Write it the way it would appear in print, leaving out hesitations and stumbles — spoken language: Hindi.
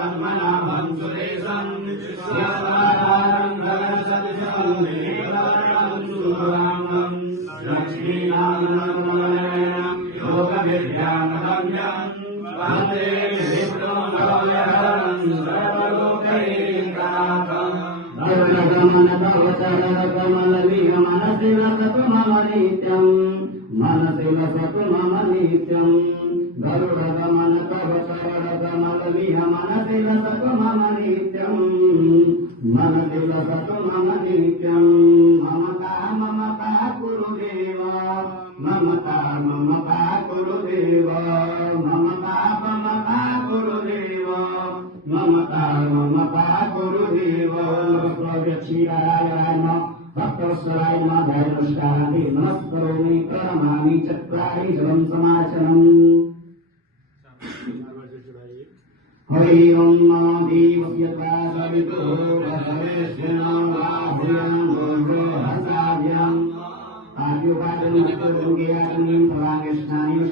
पद्मनाभं सुरेशं शिवसाधारं गणसदृशं सुरांगं लक्ष्मीनारायणं योगविद्यामगम्यं वन्दे विष्णुं सर्वलोकैकनाथं मनसि लसतु मम नित्यं मनसि लसतु मम नित्यं गरुडगमन तव चरणकमलमिह मनसि लसतु मम नित्यं मनसि लसतु मम नित्यं ममता गुरुदेव ममता गुरुदेव ममता गुरुदेव ममता गुरुदेव प्रव्यक्षीराय नमः भक्तवत्सलाय नमः धैर्यनमस्कारादि नमस्करोमि प्रणमामि चक्राय जलं समाचरम् हरि ओम देवस्य सवितो वसवेश्वरं वाभ्यं हसाभ्यं आद्योपादनं फलांगेष्णानि